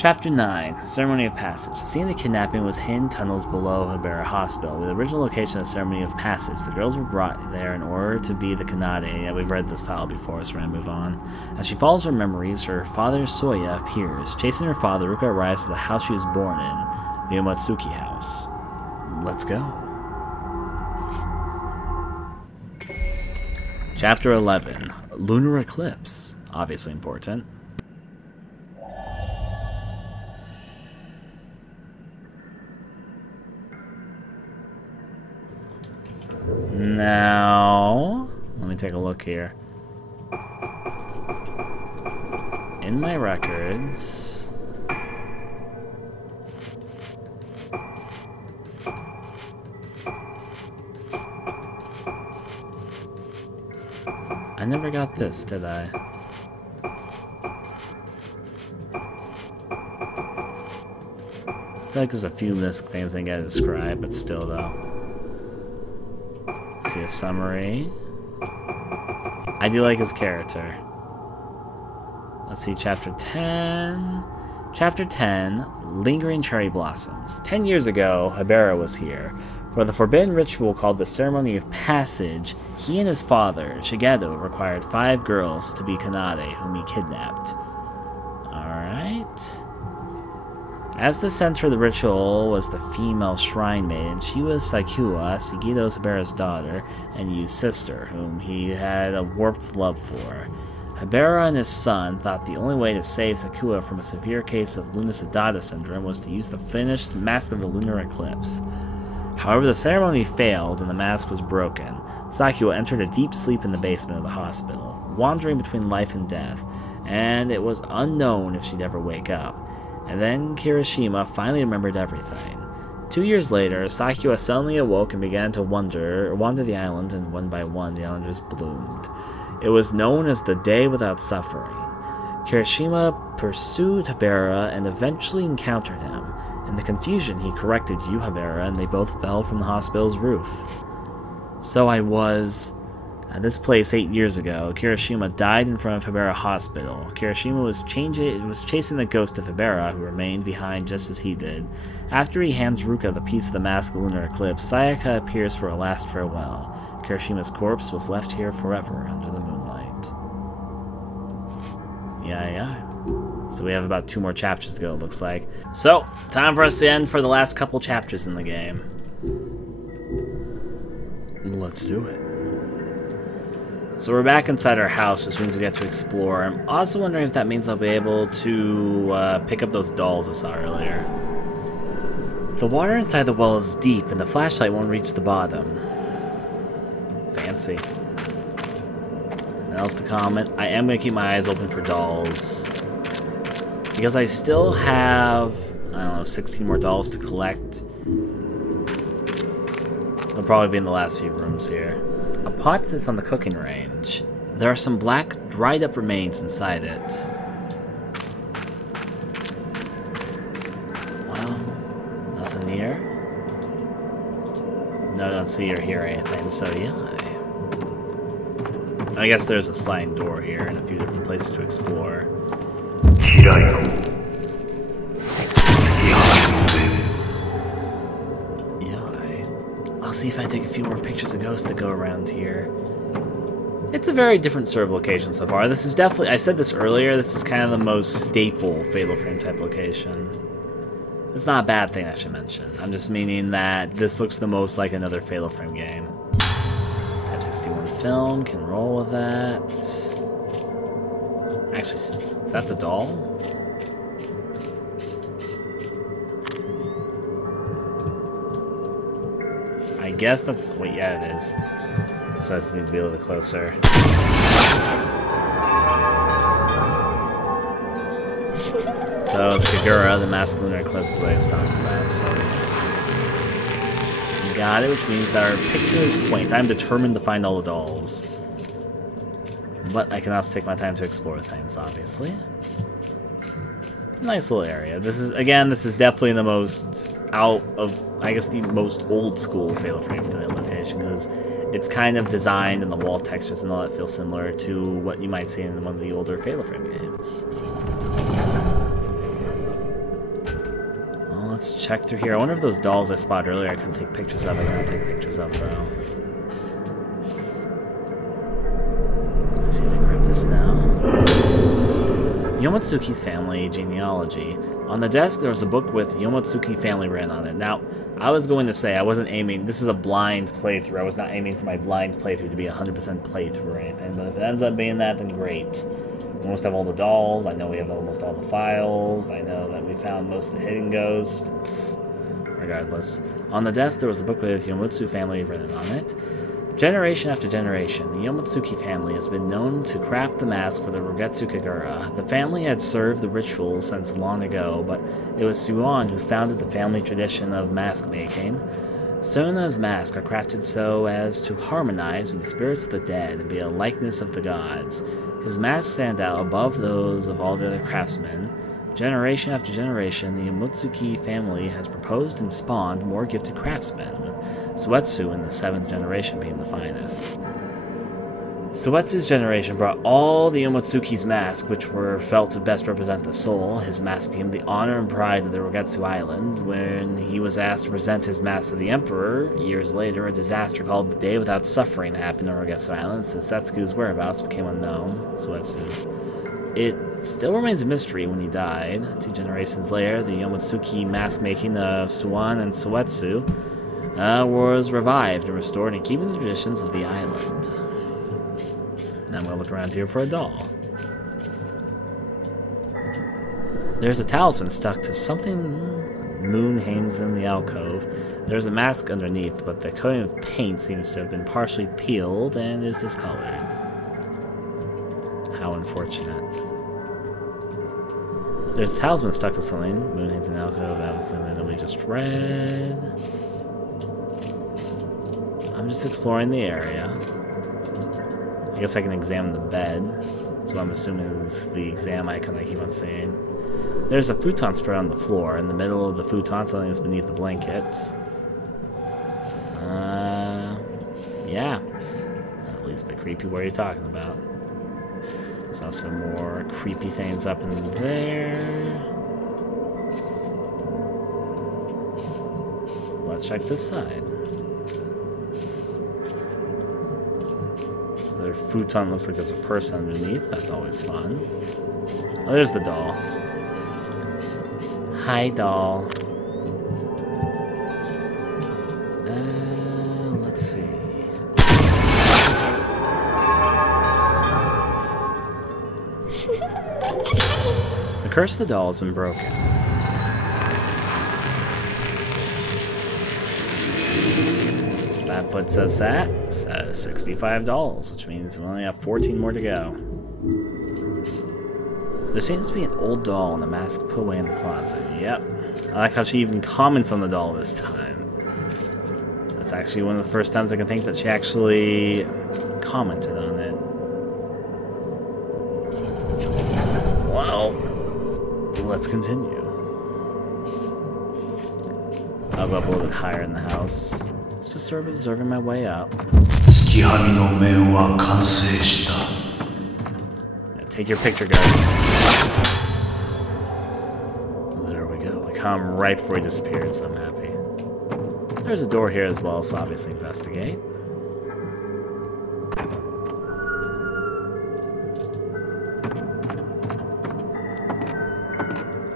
Chapter 9, Ceremony of Passage. The scene of the kidnapping was hidden tunnels below Habera Hospital. With the original location of the Ceremony of Passage, the girls were brought there in order to be the Kanade. Yeah, we've read this file before, so we're going to move on. As she follows her memories, her father Soya appears. Chasing her father, Ruka arrives at the house she was born in, the Umatsuki house. Let's go. Chapter 11, Lunar Eclipse. Obviously important. Now, let me take a look here. In my records, I never got this, did I? I feel like there's a few missed things I gotta describe, but still though. See a summary. I do like his character. Let's see, chapter 10. Chapter 10, Lingering Cherry Blossoms. 10 years ago, Habera was here. For the forbidden ritual called the Ceremony of Passage, he and his father, Shigeru, required 5 girls to be Kanade, whom he kidnapped. Alright. As the center of the ritual was the female shrine maiden, she was Saikua, Shigeru Habera's daughter, and Yu's sister, whom he had a warped love for. Habera and his son thought the only way to save Sakua from a severe case of Lunacidata syndrome was to use the finished Mask of the Lunar Eclipse. However, the ceremony failed and the mask was broken. Sakua entered a deep sleep in the basement of the hospital, wandering between life and death, and it was unknown if she'd ever wake up. And then Kirishima finally remembered everything. 2 years later, Sakua suddenly awoke and began to wander the island, and one by one the islanders bloomed. It was known as the Day Without Suffering. Kirishima pursued Habera and eventually encountered him. In the confusion, he corrected Yu Habera, and they both fell from the hospital's roof. So I was at this place 8 years ago. Kirishima died in front of Habera Hospital. Kirishima was chasing the ghost of Habera, who remained behind just as he did. After he hands Ruka the piece of the Mask of Lunar Eclipse, Sayaka appears for a last farewell. Kirishima's corpse was left here forever under the moonlight. Yeah. So we have about 2 more chapters to go, it looks like. So, time for us to end for the last couple chapters in the game. Let's do it. So we're back inside our house, which means we get to explore. I'm also wondering if that means I'll be able to pick up those dolls I saw earlier. The water inside the well is deep, and the flashlight won't reach the bottom. Fancy. Nothing else to comment. I am going to keep my eyes open for dolls. Because I still have, I don't know, 16 more dolls to collect. They'll probably be in the last few rooms here. A pot sits on the cooking range. There are some black, dried-up remains inside it. Well, nothing here. No, I don't see or hear anything, so yeah. I guess there's a sliding door here and a few different places to explore. I'll see if I take a few more pictures of ghosts that go around here. It's a very different sort of location so far. This is definitely, I said this earlier, this is kind of the most staple Fatal Frame type location. It's not a bad thing I should mention. I'm just meaning that this looks the most like another Fatal Frame game. Type 61 film, can roll with that. Actually, is that the doll? I guess that's, wait, yeah it is. So I just need to be a little bit closer. So the Kagura, the Mask of Lunar Eclipse is what I was talking about, so. Got it, which means that our picture is quaint. I'm determined to find all the dolls. But I can also take my time to explore things, obviously. It's a nice little area. This is, again, this is definitely the most out of, I guess, the most old school Fatal Frame location, because it's kind of designed and the wall textures and all that feel similar to what you might see in one of the older Fatal Frame games. So, time for us to end for the last couple chapters in the game. Let's do it. So we're back inside our house, which means we get to explore. I'm also wondering if that means I'll be able to pick up those dolls I saw earlier. The water inside the well is deep, and the flashlight won't reach the bottom. Because Let's check through here. I wonder if those dolls I spotted earlier I couldn't take pictures of. I can't take pictures of, though. Let's see if I can grab this now. Yomotsuki's family genealogy. On the desk, there was a book with Yomotsuki family written on it. Now, I was going to say I wasn't aiming. This is a blind playthrough. I was not aiming for my blind playthrough to be a 100% playthrough or anything. But if it ends up being that, then great. We almost have all the dolls. I know we have almost all the files. I know that we found most of the hidden ghost. Regardless. On the desk, there was a book with Yomotsu family written on it. Generation after generation, the Yomotsuki family has been known to craft the mask for the Rogetsu Kagura. The family had served the ritual since long ago, but it was Suon who founded the family tradition of mask making. Sona's masks are crafted so as to harmonize with the spirits of the dead and be a likeness of the gods. His masks stand out above those of all the other craftsmen. Generation after generation, the Yomotsuki family has proposed and spawned more gifted craftsmen, with Suetsu in the 7th generation being the finest. Suetsu's generation brought all the Yomotsuki's masks, which were felt to best represent the soul. His mask became the honor and pride of the Rogetsu Island. When he was asked to present his mask to the Emperor, years later, a disaster called the Day Without Suffering happened on Rogetsu Island, so Setsu's whereabouts became unknown. Suetsu's. It still remains a mystery when he died. 2 generations later, the Yomotsuki mask making of Suon and Suetsu was revived and restored in keeping the traditions of the island. Now I'm going to look around here for a doll. There's a talisman stuck to something Moon hangs in the alcove. There's a mask underneath, but the coating of paint seems to have been partially peeled and is discolored. How unfortunate. There's a talisman stuck to something. Moon hangs in the alcove. That was something that we just read. I'm just exploring the area. I guess I can examine the bed. So I'm assuming is the exam icon I keep on seeing. There's a futon spread on the floor. In the middle of the futon, something is beneath the blanket. Yeah. At least a bit creepy. What are you talking about? There's also more creepy things up in there. Let's check this side. Their futon looks like there's a person underneath. That's always fun. Oh, there's the doll. Hi, doll. Let's see. The curse of the doll has been broken. That puts us at $65, which means we only have 14 more to go. There seems to be an old doll and a mask put away in the closet. Yep. I like how she even comments on the doll this time. That's actually one of the first times I can think that she actually commented on it. Well, let's continue. I'll go up a little bit higher in the house. It's just sort of observing my way up. Yeah, take your picture, guys. There we go. I caught him right before he disappeared, so I'm happy. There's a door here as well, so obviously investigate.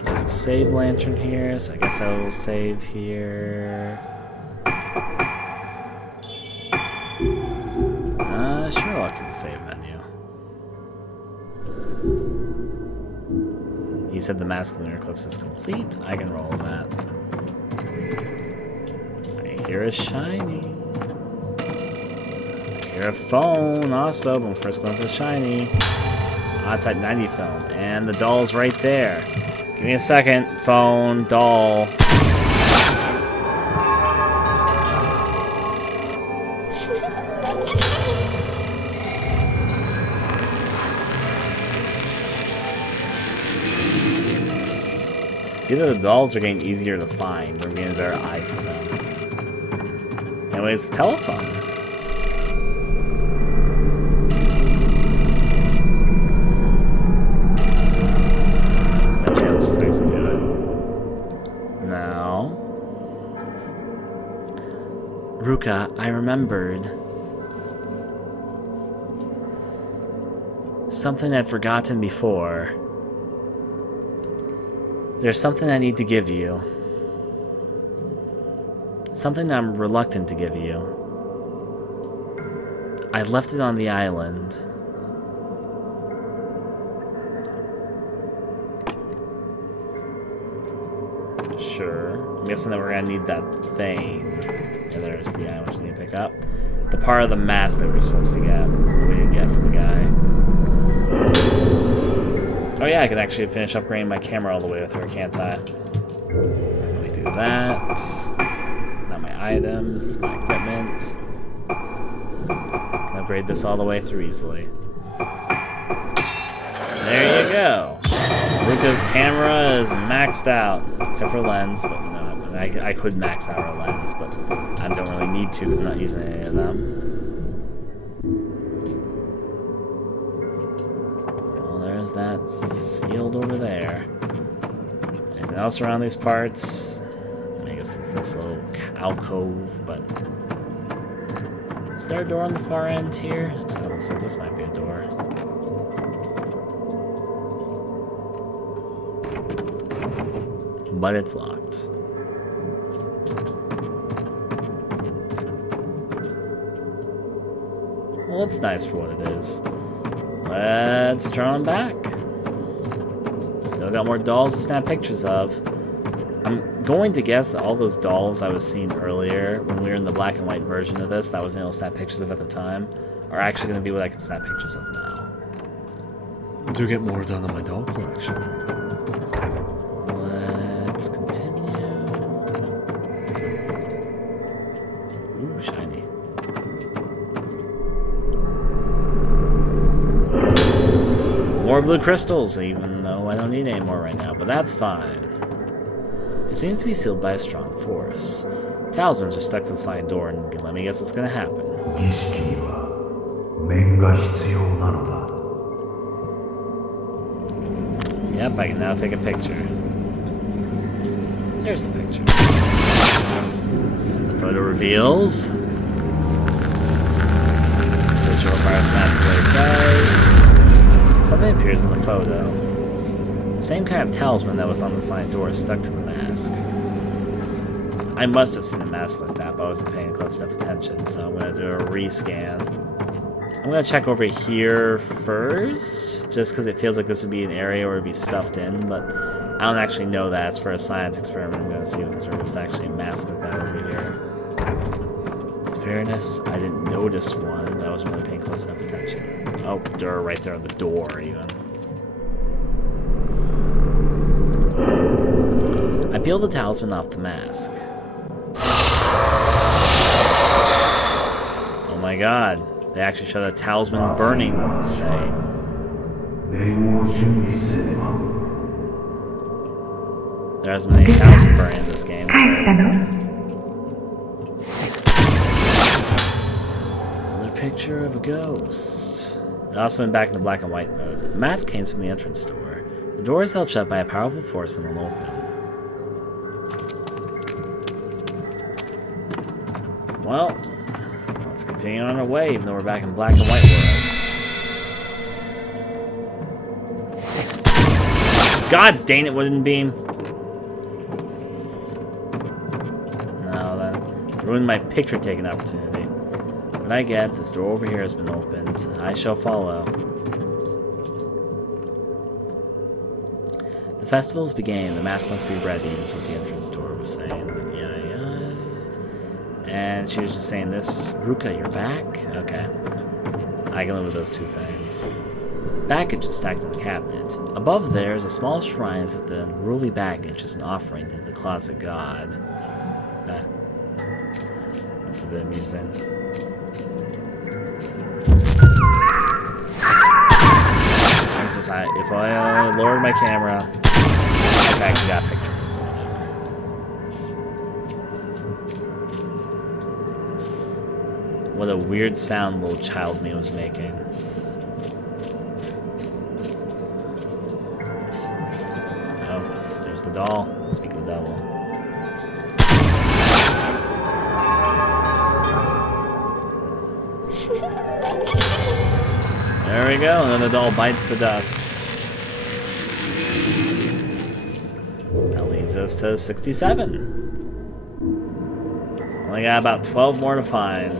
There's a save lantern here, so I guess I will save here. Sure, I'll exit the save menu. He said the mask of Lunar Eclipse is complete. I can roll that. I hear a shiny. I hear a phone also, but I'm first going for the shiny. Type 90 film. And the doll's right there. Give me a second. Phone, doll. Either the dolls are getting easier to find, or getting a better eye for them. Anyways, telephone. Okay, this is actually good. Now, remembered something I'd forgotten before. There's something I need to give you. Something I'm reluctant to give you. I left it on the island. Sure. I'm guessing that we're gonna need that thing. Yeah, there's the item which we need to pick up. The part of the mask that we're supposed to get. That we didn't get from the guy. Oh yeah, I can actually finish upgrading my camera all the way with her, can't I? Let me do that. Not my items, this is my equipment. I can upgrade this all the way through easily. There you go. Luca's camera is maxed out, except for lens, but you know, I could max out our lens, but I don't really need to because I'm not using any of them. Well, there's that sealed over there. Anything else around these parts? I guess there's this little alcove, but is there a door on the far end here? It looks like this might be a door. But it's locked. Well, it's nice for what it is. Let's turn on back. Still got more dolls to snap pictures of. I'm going to guess that all those dolls I was seeing earlier when we were in the black and white version of this that I wasn't able to snap pictures of at the time are actually going to be what I can snap pictures of now. To get more done on my doll collection. Let's continue. Ooh, shiny. More blue crystals, even though I don't need any more right now, but that's fine. It seems to be sealed by a strong force. Talismans are stuck to the sliding door, and let me guess what's going to happen. Yep, I can now take a picture. There's the picture. And the photo reveals. Picture requires master size. Something appears in the photo. The same kind of talisman that was on the sliding door is stuck to the mask. I must have seen a mask like that, but I wasn't paying close enough attention, so I'm going to do a rescan. I'm going to check over here first, just because it feels like this would be an area where it would be stuffed in, but I don't actually know that. It's for a science experiment. I'm going to see if there's actually a mask like that over here. In fairness, I didn't notice one, but I wasn't really paying close enough attention. Oh, door right there on the door, even. I peeled the talisman off the mask. Oh my god. They actually showed a talisman burning thing. There hasn't been any talisman burning in this game, so... Another picture of a ghost. Also, back in the black and white mode. The mask came from the entrance door. The door is held shut by a powerful force and will open. Well, let's continue on our way, even though we're back in black and white world. God dang it, wooden beam! No, that ruined my picture-taking opportunity. What I get, this door over here has been opened. I shall follow. The festival's beginning. The mask must be ready, is what the entrance door was saying. And she was just saying this. Ruka, you're back? Okay. I can live with those two things. Baggage is stacked in the cabinet. Above there is a small shrine with the unruly baggage as an offering to the closet god. That's a bit amusing. Jesus, if I lowered my camera... I actually got a picture. What a weird sound little child me was making. Oh, there's the doll. Speaking of the devil. There we go, and then the doll bites the dust. That leads us to 67. Only got about 12 more to find.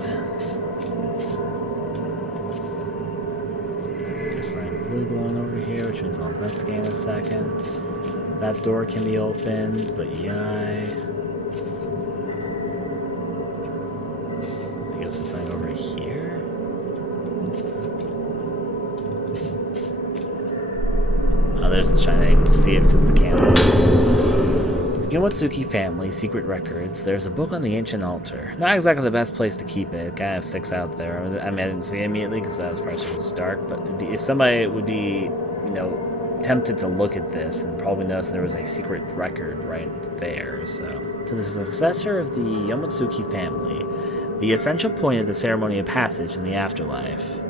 There's something blue glowing over here, which means I'll investigate in a second. That door can be opened, but yeah. I guess there's something over here. Oh, there's the shine. I didn't even see it because of the candles. Yomotsuki family, secret records. There's a book on the ancient altar. Not exactly the best place to keep it. It kind of sticks out there. I mean, I didn't see it immediately because that was partially dark, but if somebody would be, you know, tempted to look at this and probably notice there was a secret record right there. So, to the successor of the Yomotsuki family, the essential point of the ceremony of passage in the afterlife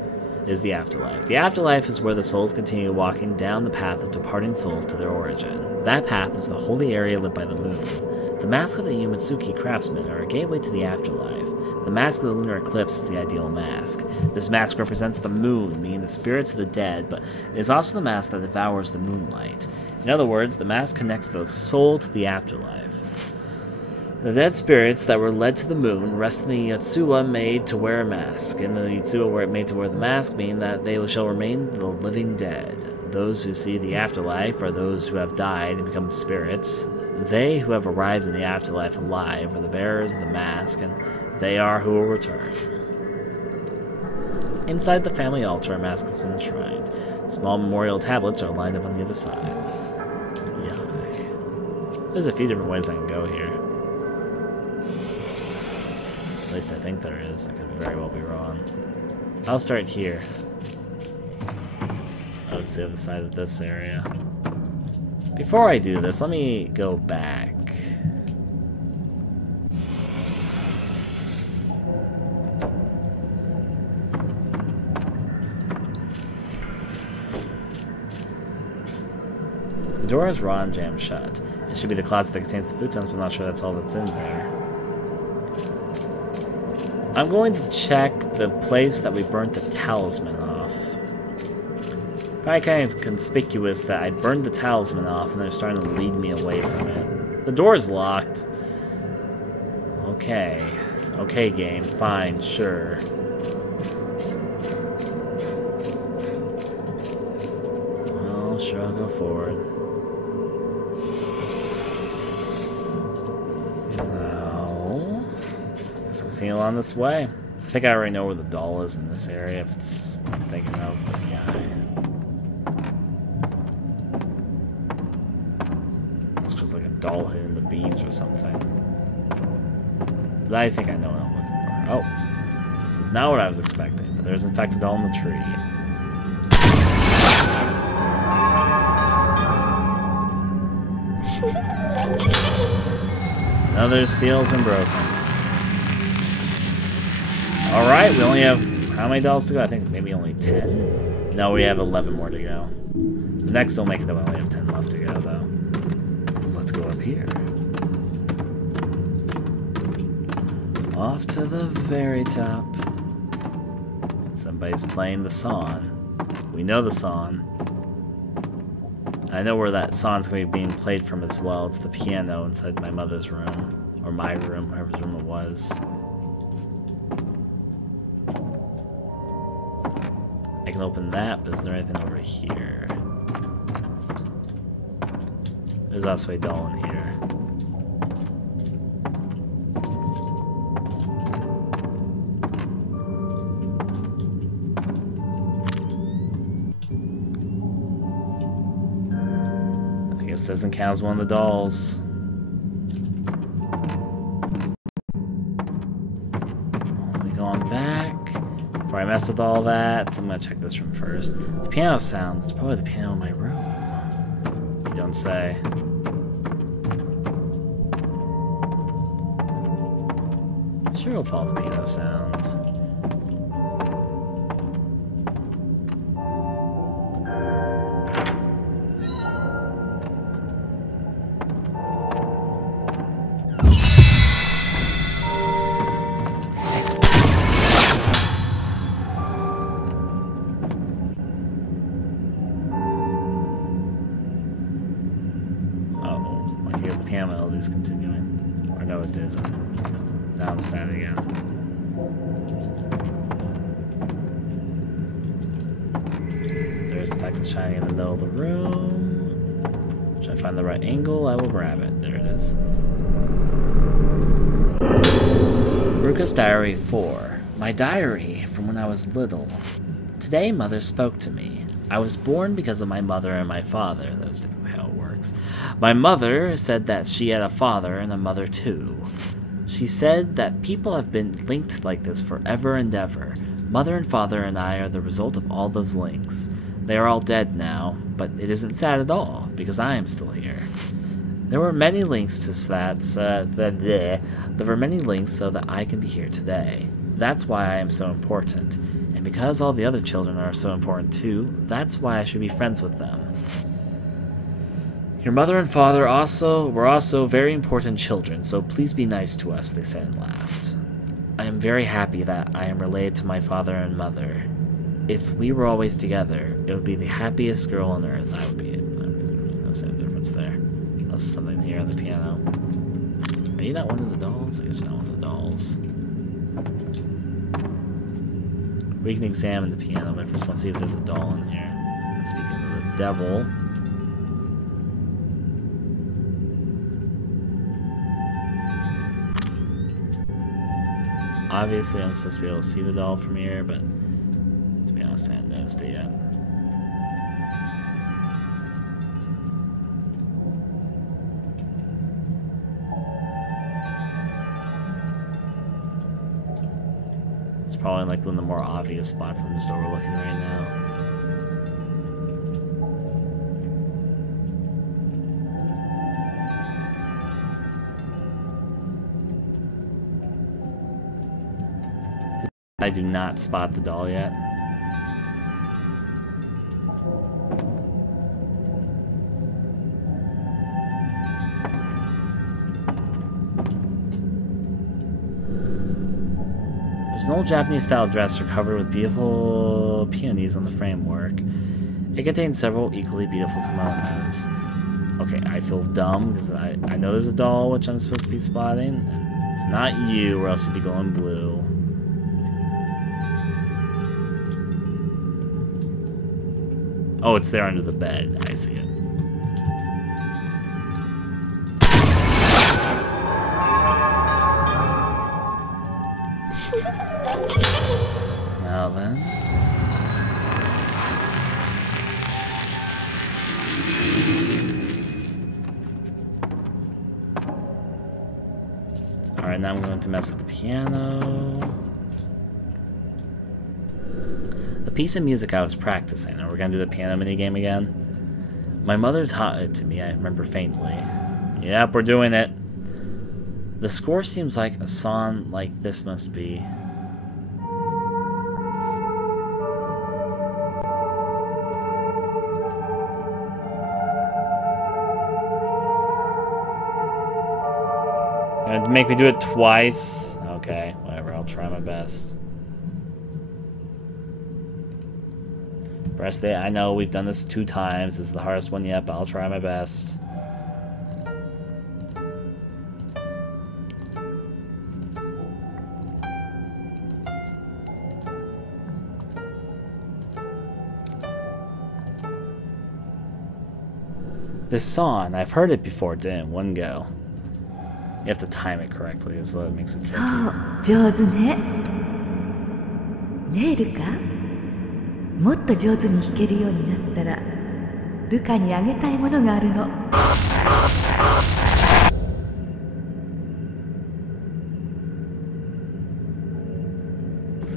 is the afterlife. The afterlife is where the souls continue walking down the path of departing souls to their origin. That path is the holy area lit by the moon. The mask of the Yomotsuki craftsmen are a gateway to the afterlife. The mask of the Lunar Eclipse is the ideal mask. This mask represents the moon, meaning the spirits of the dead, but it is also the mask that devours the moonlight. In other words, the mask connects the soul to the afterlife. The dead spirits that were led to the moon rest in the Yotsuba made to wear a mask. In the Yotsuba made to wear the mask mean that they shall remain the living dead. Those who see the afterlife are those who have died and become spirits. They who have arrived in the afterlife alive are the bearers of the mask, and they are who will return. Inside the family altar, a mask has been enshrined. Small memorial tablets are lined up on the other side. Yeah. There's a few different ways I can go here. At least I think there is. I could very well be wrong. I'll start here. Oh, it's the other side of this area. Before I do this, let me go back. The door is raw and jammed shut. It should be the closet that contains the futons, but I'm not sure that's all that's in there. I'm going to check the place that we burnt the talisman off. Probably kind of conspicuous that I burned the talisman off and they're starting to lead me away from it. The door's locked. Okay. Okay, game. Fine. Sure. Well, sure, I'll go forward. No. Guess we'll continue along this way. I think I already know where the doll is in this area, if it's what I'm thinking of, but yeah. This looks like a doll hitting the beams or something. But I think I know what I'm looking for. Oh. This is not what I was expecting, but there's in fact a doll in the tree. Another seal's been broken. Alright, we only have how many dolls to go? I think maybe only 10. No, we have 11 more to go. The next will make it that we only have 10 left to go, though. Let's go up here. Off to the very top. Somebody's playing the song. We know the song. I know where that song's going to be being played from as well. It's the piano inside my mother's room. Or my room, whoever's room it was. I can open that, but is there anything over here? There's also a doll in here. I guess doesn't count as one of the dolls. We're going back. Before I mess with all that, I'm gonna check this room first. The piano sound, it's probably the piano in my room. You don't say. Sure, we'll follow the piano sound. melodies continuing. Or no, it isn't. Now I'm sad again. There's the fact it's shining in the middle of the room. Should I find the right angle? I will grab it. There it is. Ruka's Diary 4. My diary from when I was little. Today, Mother spoke to me. I was born because of my mother and my father. That's typically how it works. My mother said that she had a father and a mother too. She said that people have been linked like this forever and ever. Mother and father and I are the result of all those links. They are all dead now, but it isn't sad at all, because I am still here. There were many links to that, there were many links so that I can be here today. That's why I am so important. And because all the other children are so important too, that's why I should be friends with them. Your mother and father were also very important children, so please be nice to us, they said and laughed. I am very happy that I am related to my father and mother. If we were always together, it would be the happiest girl on earth. I would be it. No same difference there. There's also something here on the piano. Are you not one of the dolls? I guess you're not one of the dolls. We can examine the piano, but I first want to see if there's a doll in here. Speaking of the devil. Obviously, I'm supposed to be able to see the doll from here, but to be honest, I haven't noticed it yet. It's probably like one of the more obvious spots I'm just overlooking right now. I do not spot the doll yet. There's an old Japanese-style dresser covered with beautiful peonies on the framework. It contains several equally beautiful kimonos. Okay, I feel dumb because I know there's a doll which I'm supposed to be spotting. It's not you, or else you'd be going blue. Oh, it's there under the bed. I see it. Now then. Alright, now I'm going to mess with the piano. The piece of music I was practicing, and we're going to do the piano minigame again. My mother taught it to me, I remember faintly. Yep, we're doing it. The score seems like a song like this must be. Gonna make me do it twice? Okay, whatever, I'll try my best. Press the, I know we've done this 2 times. This is the hardest one yet, but I'll try my best. This song, I've heard it before, didn't one go. You have to time it correctly, is what makes it tricky. Oh, 上手ね。ねえ、ルカ。もっと上手に弾けるようになったら、ルカにあげたいものがあるの。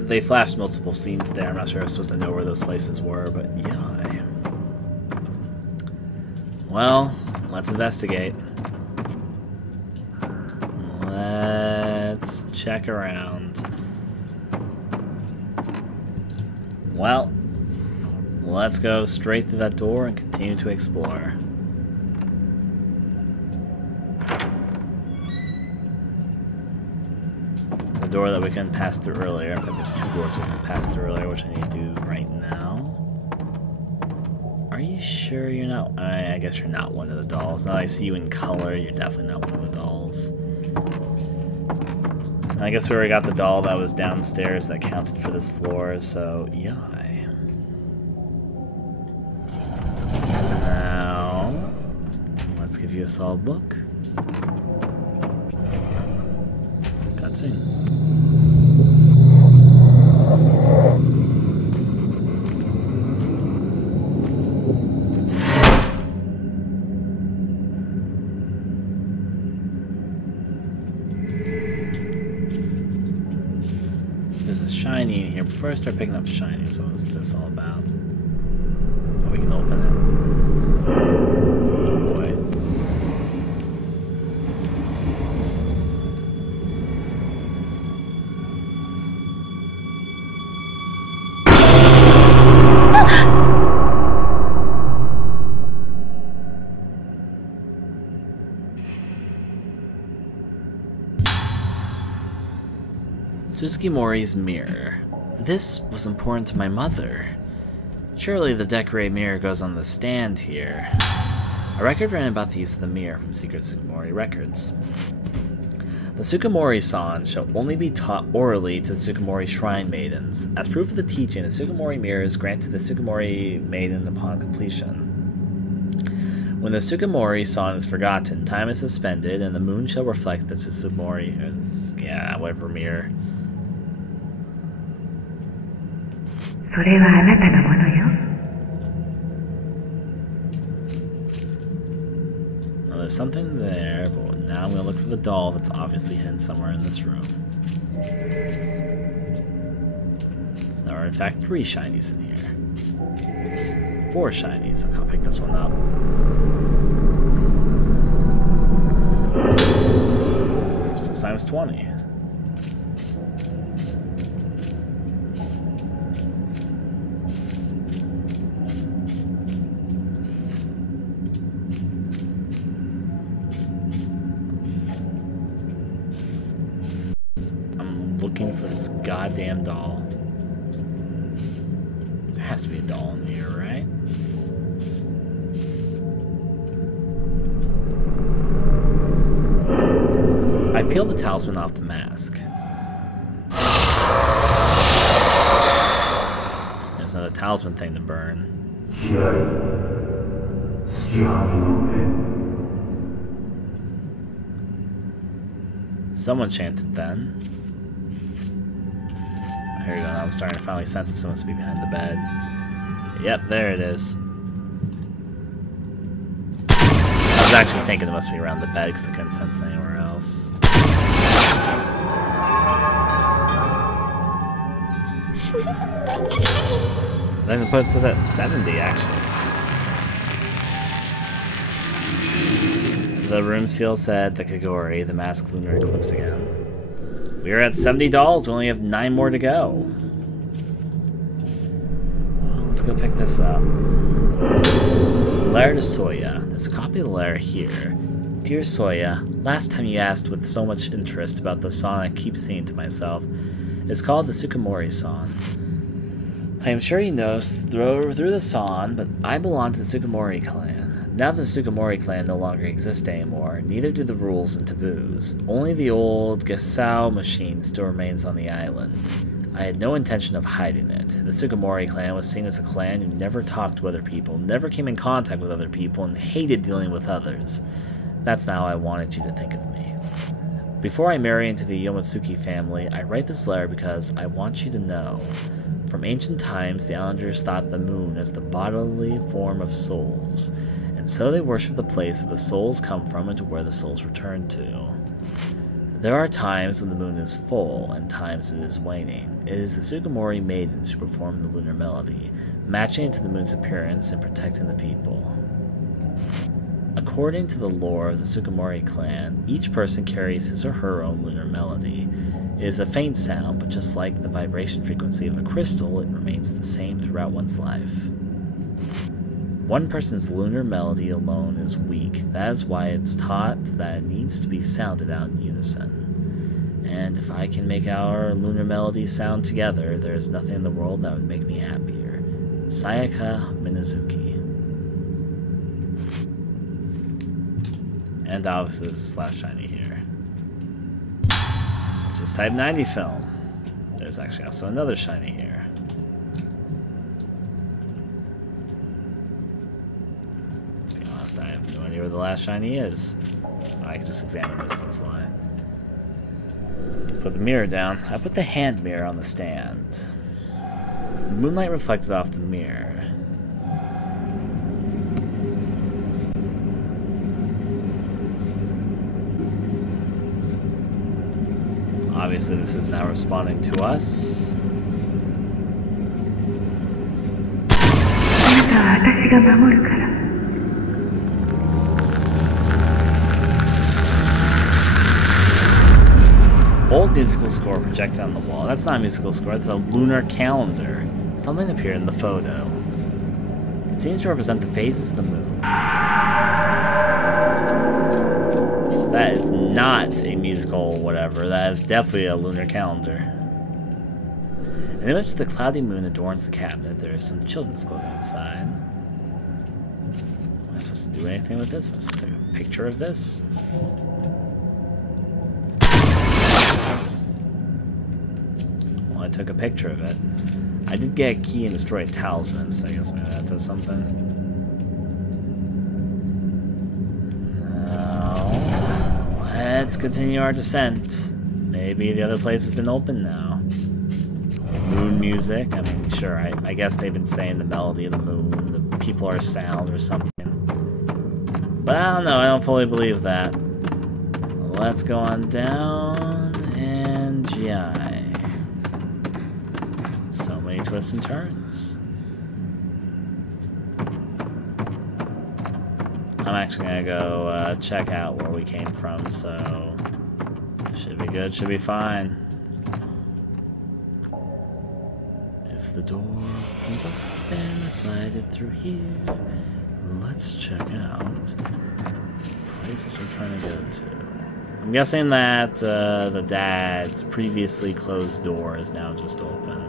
They flashed multiple scenes there. I'm not sure I was supposed to know where those places were, but yeah. Well, let's investigate. Let's check around. Well, let's go straight through that door and continue to explore. The door that we couldn't pass through earlier. In fact, there's 2 doors we can pass through earlier, which I need to do right now. Are you sure you're not? I guess you're not one of the dolls. Now that I see you in color, you're definitely not one of the dolls. And I guess we already got the doll that was downstairs that counted for this floor, so yeah. Now, let's give you a solid look. Cutscene. There's a shiny in here. Before I start picking up shinies, what was this all about? Oh, we can open it. Oh boy. Tsukimori's mirror. This was important to my mother. Surely the decorated mirror goes on the stand here. A record ran about the use of the mirror from secret Tsukimori records. The Tsukimori-san shall only be taught orally to the Tsukimori Shrine Maidens. As proof of the teaching, the Tsukimori mirror is granted to the Tsukimori Maiden upon completion. When the Tsukimori-san is forgotten, time is suspended, and the moon shall reflect the Tsukimori, whatever mirror. それはあなたのものよ。 Now, there's something there, but now I'm gonna look for the doll that's obviously hidden somewhere in this room. There are in fact 3 shinies in here. 4 shinies. I'll pick this one up. This times 20. Looking for this goddamn doll. There has to be a doll in here, right? I peeled the talisman off the mask. There's another talisman thing to burn. Someone chanted then. Here we go, I'm starting to finally sense that someone's to be behind the bed. Yep, there it is. I was actually thinking it must be around the bed because I couldn't sense it anywhere else. I think the put it at 70 actually. The room seal said the Kagori, the masked lunar eclipse again. We're at 70 dolls, we only have 9 more to go. Well, let's go pick this up. Letter to Soya. There's a copy of the letter here. Dear Soya, last time you asked with so much interest about the song I keep singing to myself. It's called the Tsukimori-san. I am sure you know through the song, but I belong to the Tsukimori clan. Now that the Tsukimori clan no longer exists anymore, neither do the rules and taboos. Only the old Gasao machine still remains on the island. I had no intention of hiding it. The Tsukimori clan was seen as a clan who never talked to other people, never came in contact with other people, and hated dealing with others. That's how I wanted you to think of me. Before I marry into the Yomotsuki family, I write this letter because I want you to know. From ancient times, the islanders thought the moon as the bodily form of souls. So they worship the place where the souls come from and to where the souls return to. There are times when the moon is full, and times it is waning. It is the Tsukimori maidens who perform the lunar melody, matching it to the moon's appearance and protecting the people. According to the lore of the Tsukimori clan, each person carries his or her own lunar melody. It is a faint sound, but just like the vibration frequency of a crystal, it remains the same throughout one's life. One person's lunar melody alone is weak. That is why it's taught that it needs to be sounded out in unison. And if I can make our lunar melody sound together, there is nothing in the world that would make me happier. Sayaka Minazuki. And obviously this is slash shiny here. Just type 90 film. There's actually also another shiny here. To be honest, I have no idea where the last shiny is. I can just examine this, that's why. Put the mirror down. I put the hand mirror on the stand. Moonlight reflected off the mirror. Obviously, this is now responding to us. Old musical score projected on the wall. That's not a musical score, that's a lunar calendar. Something appeared in the photo. It seems to represent the phases of the moon. That is not a musical whatever. That is definitely a lunar calendar. An image of the cloudy moon adorns the cabinet. There is some children's clothing inside. Am I supposed to do anything with this? Am I supposed to take a picture of this? Well, I took a picture of it. I did get a key and destroy a talisman, so I guess maybe that does something. Let's continue our descent. Maybe the other place has been open now. Moon music. I mean, sure, I guess they've been saying the melody of the moon. The people are sound or something. But I don't know. I don't fully believe that. Let's go on down and GI. So many twists and turns. I'm actually gonna go check out where we came from, so should be good, should be fine. If the door opens up and I slide it through here, let's check out the place which I'm trying to go to. I'm guessing that the dad's previously closed door is now just open.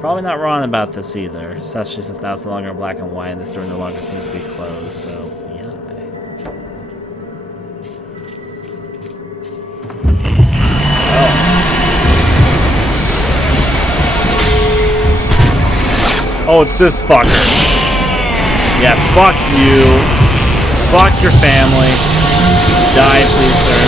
Probably not wrong about this either, especially since now it's no longer black and white and this door no longer seems to be closed, so yeah. Oh, it's this fucker. Yeah, fuck you. Fuck your family. Die, please, sir.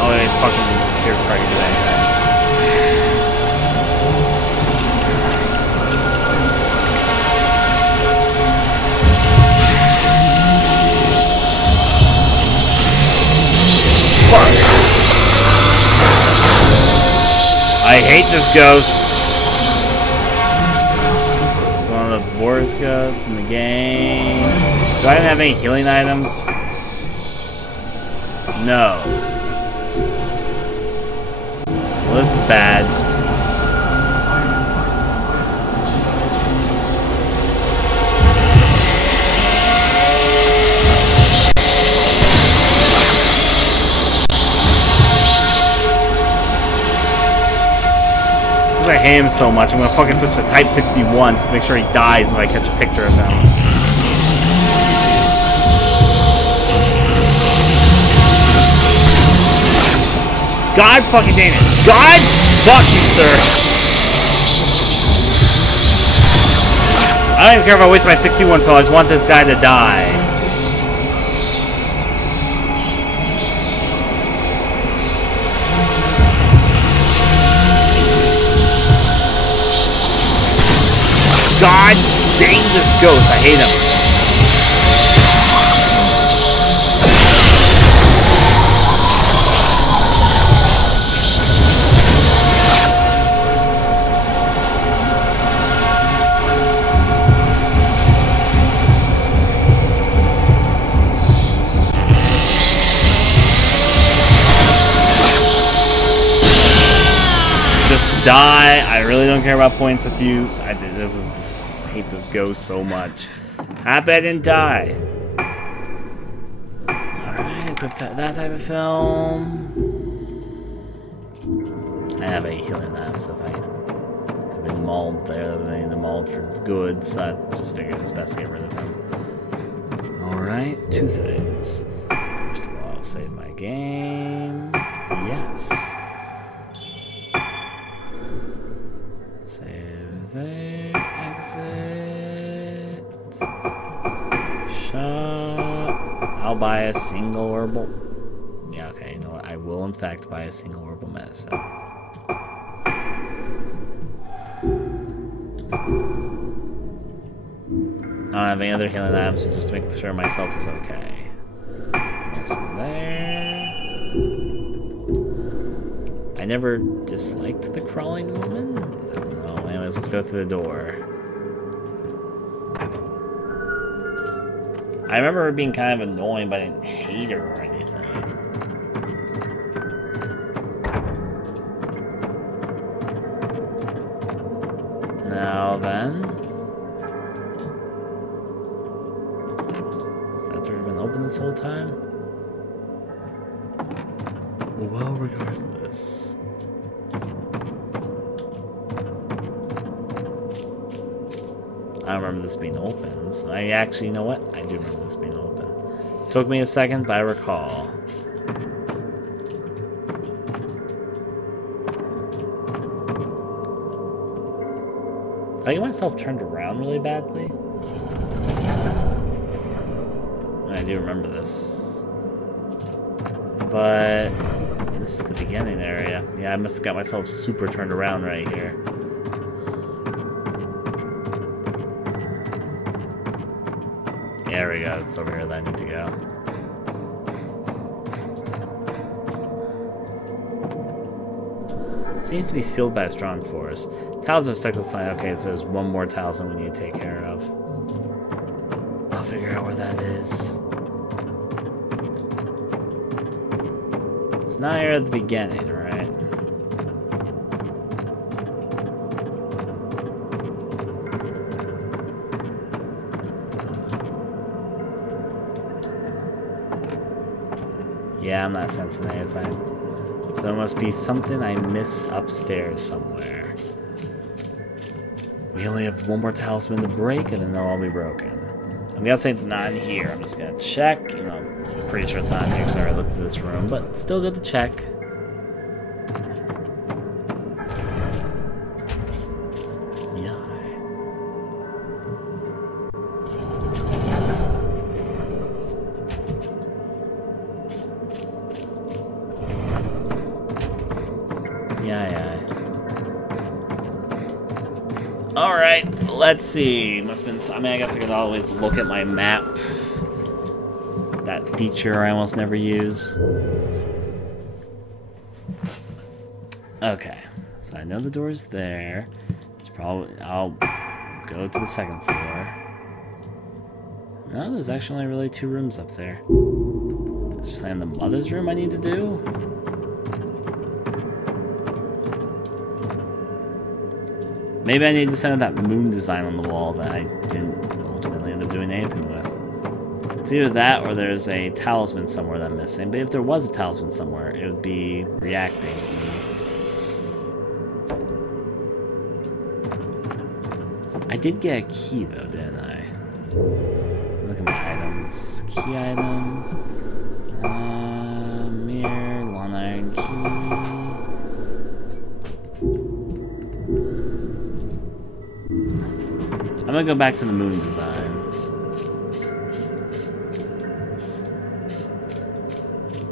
Oh, they fucking disappeared before I could do anything. Fuck! I hate this ghost. It's one of the worst ghosts in the game. Do I even have any healing items? No. Well, this is bad. I hate him so much. I'm gonna fucking switch to Type 61 to make sure he dies if I catch a picture of him. God fucking damn it. God fuck you, sir. I don't even care if I waste my 61 fill. I just want this guy to die. God dang this ghost. I hate him. Just die. I really don't care about points with you. I hate this ghost so much. Happy I didn't die. Alright, equip that type of film. I have a healing lab, so if I have been mauled there. They've been mauled for good, so I just figured it was best to get rid of him. Alright, 2 things. First of all, I'll save my game. Yes. Save there. Exit. Shop. I'll buy a single herbal. Yeah, okay, you know what? I will, in fact, buy a single herbal medicine. I don't have any other healing items, so just to make sure myself is okay. Medicine there. I never disliked the crawling woman. I don't know. Anyways, let's go through the door. I remember her being kind of annoying, but I didn't hate her or anything. Now then. Has that door been open this whole time? Well, regardless. I don't remember this being open. So I actually, you know what? I do remember this being open. Took me a second, but I recall. I get myself turned around really badly. I do remember this. But this is the beginning area. Yeah, I must have got myself super turned around right here. There we go. It's over here that I need to go. Seems to be sealed by a strong force. Talisman stuck to the sign. Okay, so there's one more talisman we need to take care of. I'll figure out where that is. It's not here at the beginning, right? Yeah, I'm not sensing anything. So it must be something I missed upstairs somewhere. We only have one more talisman to break, and then they'll all be broken. I'm guessing it's not in here. I'm just gonna check. You know, I'm pretty sure it's not in here because I already looked through this room, but still good to check. Alright, let's see. Must have been. I mean, I guess I could always look at my map. That feature I almost never use. Okay, so I know the door's there. It's probably. I'll go to the second floor. No, there's actually only really 2 rooms up there. Is there something in the mother's room I need to do? Maybe I need to send out that moon design on the wall that I didn't ultimately end up doing anything with. It's either that or there's a talisman somewhere that I'm missing. But if there was a talisman somewhere, it would be reacting to me. I did get a key though, didn't I? Look at my items. Key items. Mirror, long iron key. I'm gonna go back to the moon design.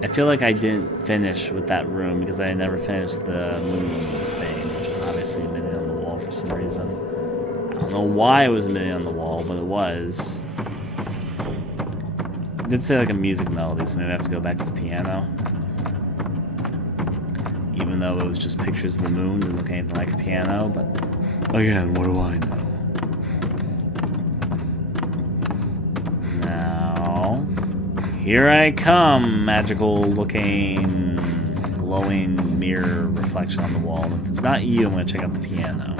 I feel like I didn't finish with that room because I never finished the moon thing, which was obviously a minute on the wall for some reason. I don't know why it was a minute on the wall, but it was. It did say like a music melody, so maybe I have to go back to the piano. Even though it was just pictures of the moon, didn't look anything like a piano, but again, what do I know? Here I come, magical looking, glowing mirror reflection on the wall. If it's not you, I'm going to check out the piano.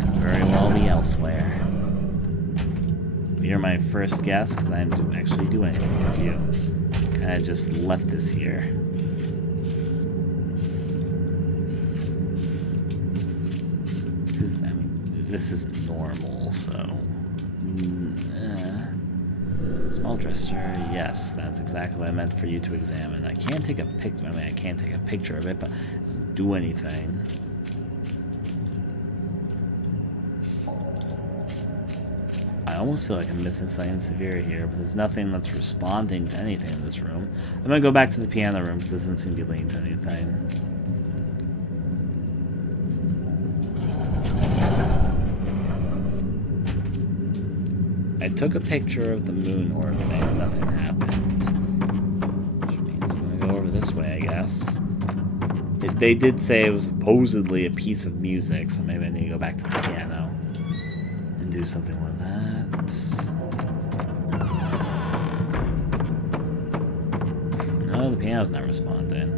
Could very well be elsewhere. But you're my first guess, because I didn't actually do anything with you. Kind of just left this here. Because, I mean, this isn't normal, so... Small dresser, yes, that's exactly what I meant for you to examine. I can't take a picture, I mean, I can't take a picture of it, but it doesn't do anything. I almost feel like I'm missing something severe here, but there's nothing that's responding to anything in this room. I'm gonna go back to the piano room because this doesn't seem to be leading to anything. I took a picture of the moon orb thing and nothing happened. Which means I'm gonna go over this way, I guess. They did say it was supposedly a piece of music, so maybe I need to go back to the piano and do something with that. No, the piano's not responding.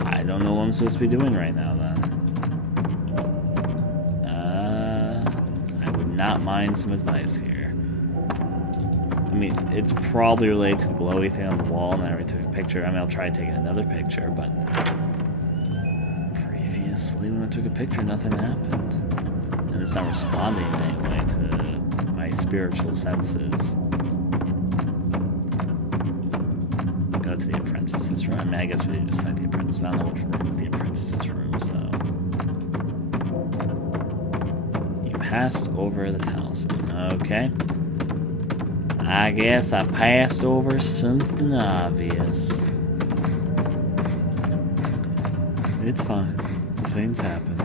I don't know what I'm supposed to be doing right now, then. I would not mind some advice here. I mean, it's probably related to the glowy thing on the wall, and I already took a picture. I mean, I'll try taking another picture, but previously when I took a picture, nothing happened. And it's not responding in any way to my spiritual senses. Go to the apprentice's room. I mean, I guess we did just find the apprentice, but I don't know which room is the apprentice's room, so... You passed over the talisman. Okay. I guess I passed over something obvious. It's fine. Things happen.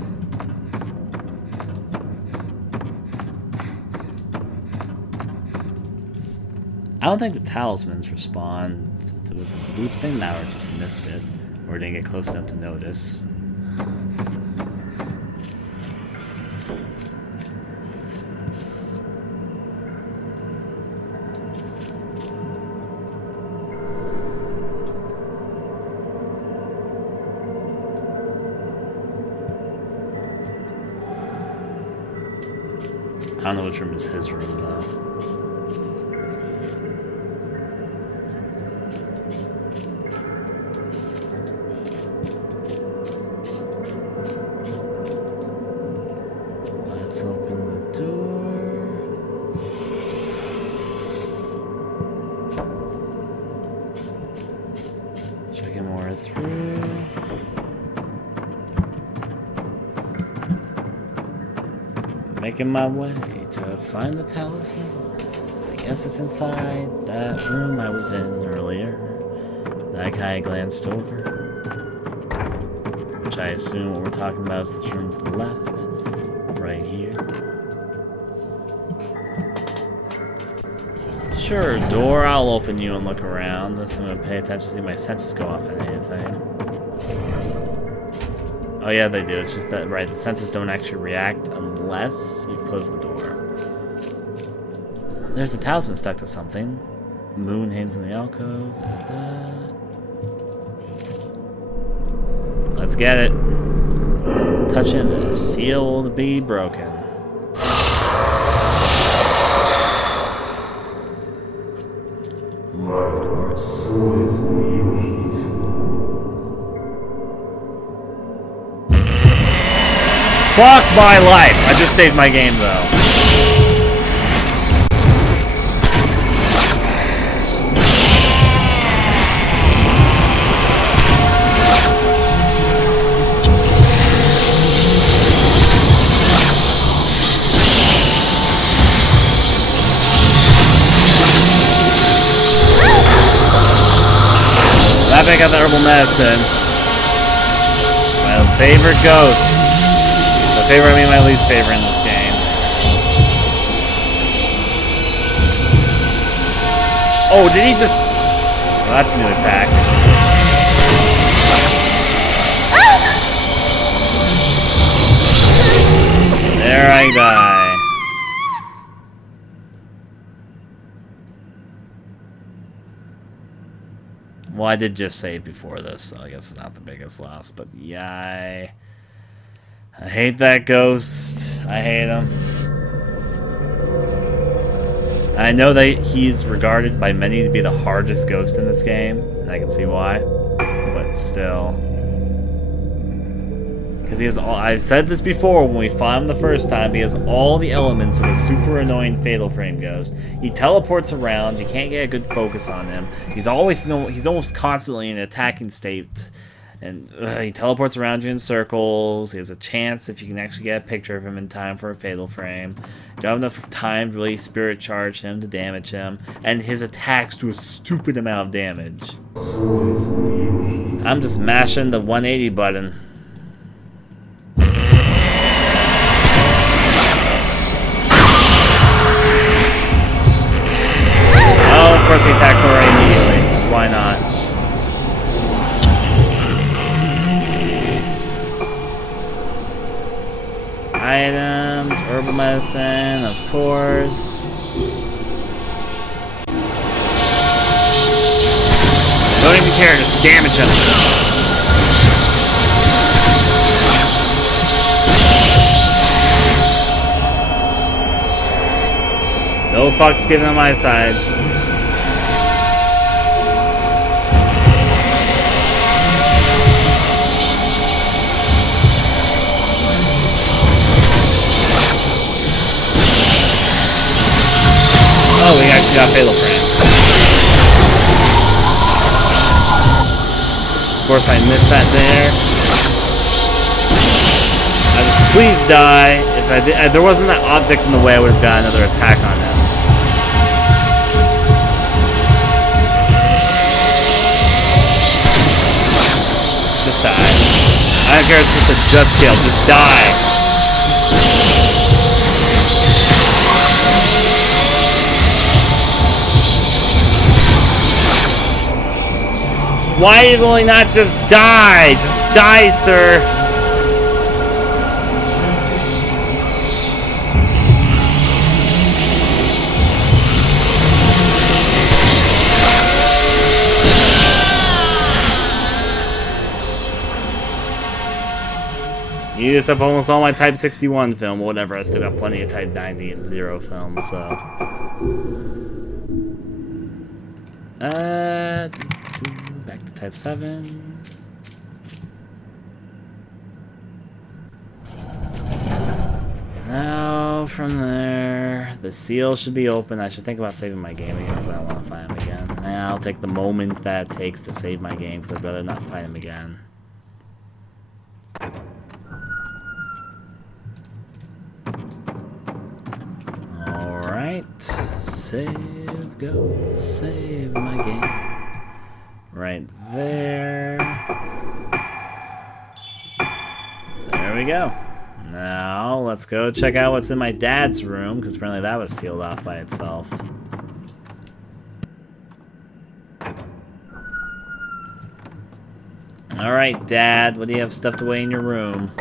I don't think the talismans respond to the blue thing now, or just missed it, or didn't get close enough to notice. I don't know which room is his room, though. Let's open the door. Checking more through. Making my way to find the talisman. I guess it's inside that room I was in earlier that I kind of glanced over. Which I assume what we're talking about is this room to the left, right here. Sure, door, I'll open you and look around. This time I'm gonna pay attention to see my senses go off on anything. Oh yeah, they do. It's just that, right, the senses don't actually react unless you've closed the door. There's a talisman stuck to something. Moon hangs in the alcove. Let's get it. Touching the seal will be broken. More, of course. Fuck my life! I just saved my game, though. I got the herbal medicine. My favorite ghost. My favorite, I mean my least favorite in this game. Oh, did he just... Well, that's a new attack. There I die. Well, I did just save before this, so I guess it's not the biggest loss. But yeah, I hate that ghost. I hate him. I know that he's regarded by many to be the hardest ghost in this game, and I can see why. But still. Because he has all, I've said this before when we fought him the first time, he has all the elements of a super annoying Fatal Frame ghost. He teleports around, you can't get a good focus on him. He's always, he's almost constantly in an attacking state. And he teleports around you in circles. He has a chance if you can actually get a picture of him in time for a Fatal Frame. You don't have enough time to really spirit charge him to damage him. And his attacks do a stupid amount of damage. I'm just mashing the 180 button. Oh, of course he attacks already immediately. That's why not. Items, herbal medicine, of course. Don't even care, just damage him. No fucks given on my side. Oh, we actually got Fatal Frame. Of course, I missed that there. I just, please die. If I did, if there wasn't that object in the way, I would have got another attack on him. Just die. I don't care if it's just a just kill. Just die. Why will he not just die? Just die, sir. You used up almost all my Type 61 film, whatever. I still got plenty of Type 90 and 0 films, so. Back to Type 7. Now, from there, the seal should be open. I should think about saving my game again because I don't want to fight him again. And I'll take the moment that it takes to save my game because I'd rather not fight him again. Alright, save, go, save my game. Right there. There we go. Now, let's go check out what's in my dad's room, because apparently that was sealed off by itself. Alright, Dad, what do you have stuffed away in your room?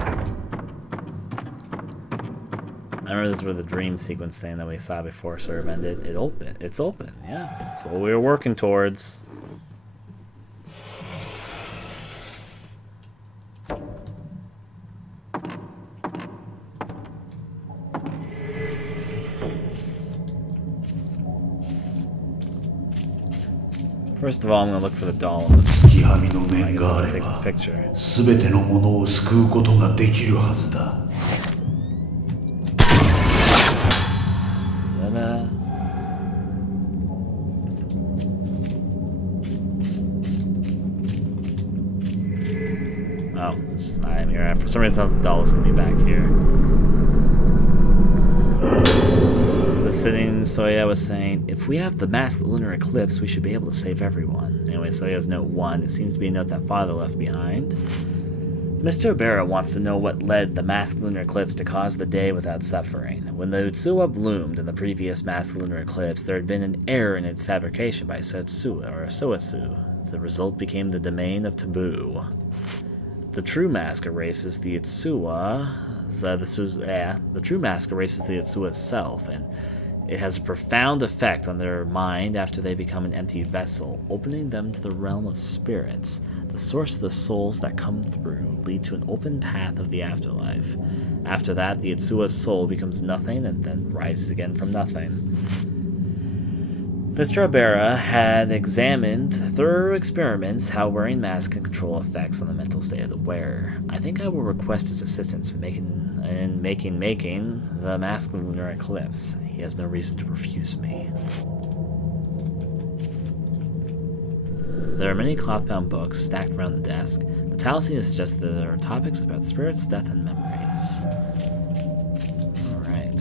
I remember this is where the dream sequence thing that we saw before sort of ended. It's open, yeah. That's what we were working towards. First of all, I'm going to look for the doll. I guess I'll take this picture. Oh, it's just not him here. For some reason, I thought the doll was going to be back here. So the sitting Soya was saying, if we have the masked lunar eclipse, we should be able to save everyone. Anyway, Soya's note 1. It seems to be a note that father left behind. Mr. Obera wants to know what led the masked lunar eclipse to cause the day without suffering. When the Utsuwa bloomed in the previous masked lunar eclipse, there had been an error in its fabrication by Setsuwa, or Soetsu. The result became the domain of taboo. The true mask erases the Utsuwa. The true mask erases the Utsuwa's self, and it has a profound effect on their mind after they become an empty vessel, opening them to the realm of spirits. The source of the souls that come through lead to an open path of the afterlife. After that, the Utsuwa's soul becomes nothing and then rises again from nothing. Mr. Abera had examined through experiments how wearing masks can control effects on the mental state of the wearer. I think I will request his assistance in making the mask of the Lunar Eclipse. He has no reason to refuse me. There are many cloth-bound books stacked around the desk. The title seems to suggest that there are topics about spirits, death, and memories.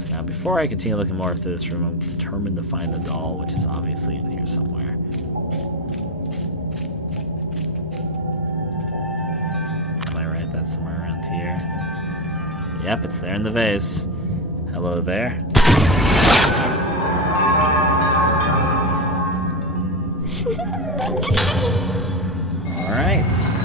Now, before I continue looking more through this room, I'm determined to find the doll, which is obviously in here somewhere. Am I right? That's somewhere around here. Yep, it's there in the vase. Hello there. Alright.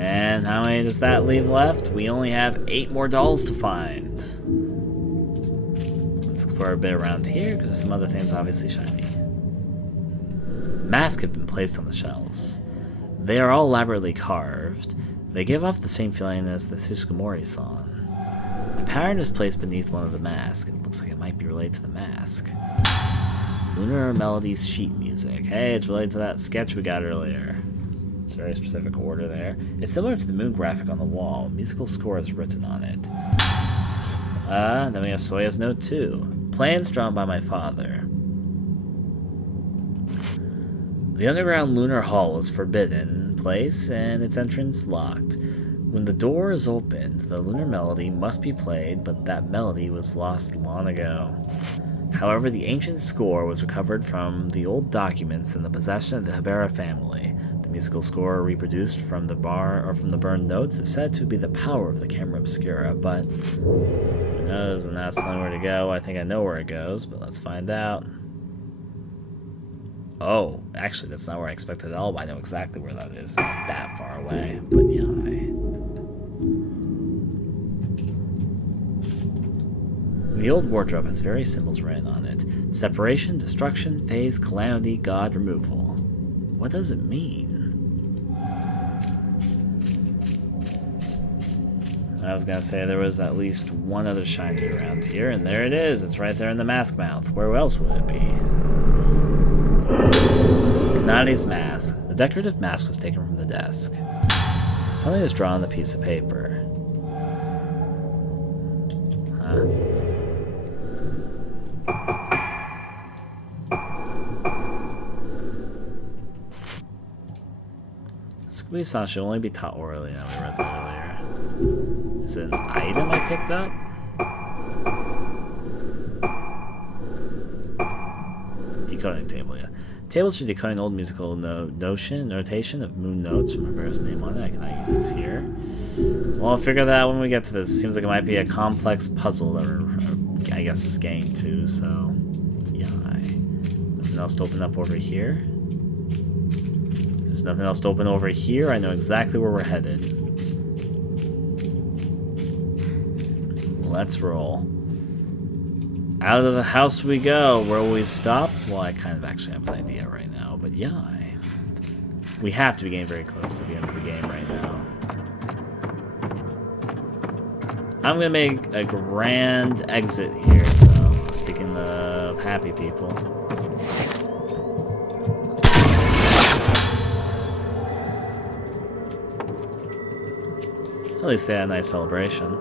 And how many does that leave left? We only have 8 more dolls to find. Let's explore a bit around here, because there's some other things obviously shiny. Masks have been placed on the shelves. They are all elaborately carved. They give off the same feeling as the Tsuchikomori song. A pattern is placed beneath one of the masks. It looks like it might be related to the mask. Lunar Melodies sheet music. Hey, it's related to that sketch we got earlier. It's a very specific order there. It's similar to the moon graphic on the wall. A musical score is written on it. Then we have Soya's Note 2. Plans drawn by my father. The underground lunar hall is forbidden place and its entrance locked. When the door is opened, the lunar melody must be played, but that melody was lost long ago. However, the ancient score was recovered from the old documents in the possession of the Habera family. The musical score reproduced from the burned notes is said to be the power of the camera obscura, but who knows, and that's telling where to go. I think I know where it goes, but let's find out. Oh, actually, that's not where I expected at all, but I know exactly where that is. Not that far away, but yeah. The old wardrobe has various symbols written on it. Separation, destruction, phase, calamity, god, removal. What does it mean? I was gonna say there was at least one other shiny around here, and there it is. It's right there in the mask mouth. Where else would it be? Gennadi's mask. The decorative mask was taken from the desk. Something is drawn on the piece of paper. Huh? Scooby-san should only be taught orally. Now, we read that earlier. Is it an item I picked up? Decoding table, yeah. Tables for decoding old musical notation of moon notes. Remember his name on it. I cannot use this here. Well, I'll figure that out when we get to this. Seems like it might be a complex puzzle that we're, I guess, getting to, so yeah. Nothing else to open up over here. There's nothing else to open over here. I know exactly where we're headed. Let's roll. Out of the house we go. Where will we stop? Well, I kind of actually have an idea right now, but yeah. We have to be getting very close to the end of the game right now. I'm gonna make a grand exit here, so speaking of happy people. At least they had a nice celebration.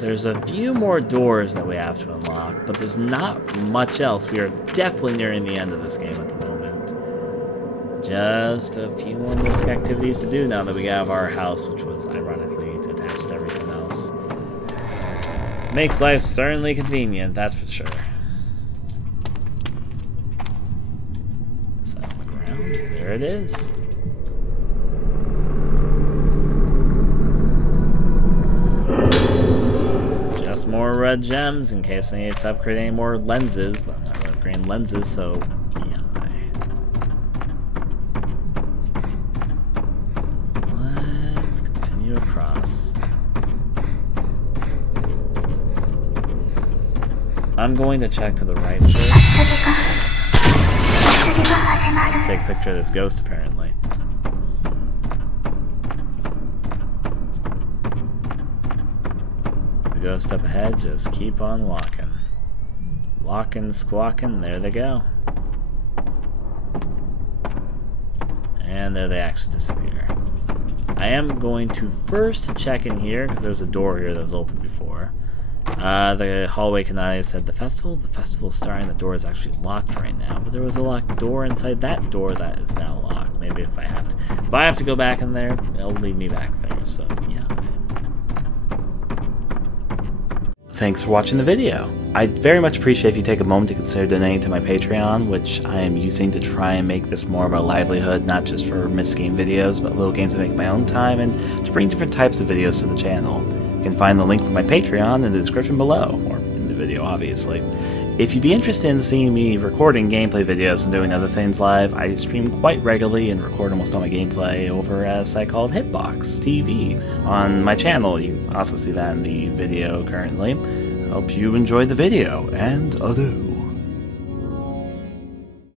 There's a few more doors that we have to unlock, but there's not much else. We are definitely nearing the end of this game at the moment. Just a few more risk activities to do now that we have our house, which was ironically attached to everything else. Makes life certainly convenient, that's for sure. Is that on the ground? There it is. More red gems in case I need to upgrade any more lenses, but I'm not going to upgrade lenses, so yeah. Let's continue across. I'm going to check to the right first. Take a picture of this ghost, apparently. the ghost up ahead, just keep on walking. Walking, squawking, there they go. And there they actually disappear. I am going to first check in here, because there was a door here that was open before. The hallway canali said the festival is starting. The door is actually locked right now, but there was a locked door inside that door that is now locked. Maybe if I have to go back in there, it'll lead me back there. So yeah. Thanks for watching the video. I'd very much appreciate if you take a moment to consider donating to my Patreon, which I am using to try and make this more of a livelihood, not just for missed game videos, but little games I make in my own time, and to bring different types of videos to the channel. You can find the link for my Patreon in the description below, or in the video obviously. If you'd be interested in seeing me recording gameplay videos and doing other things live, I stream quite regularly and record almost all my gameplay over at a site called Hitbox TV on my channel. You also see that in the video currently. I hope you enjoyed the video, and adieu.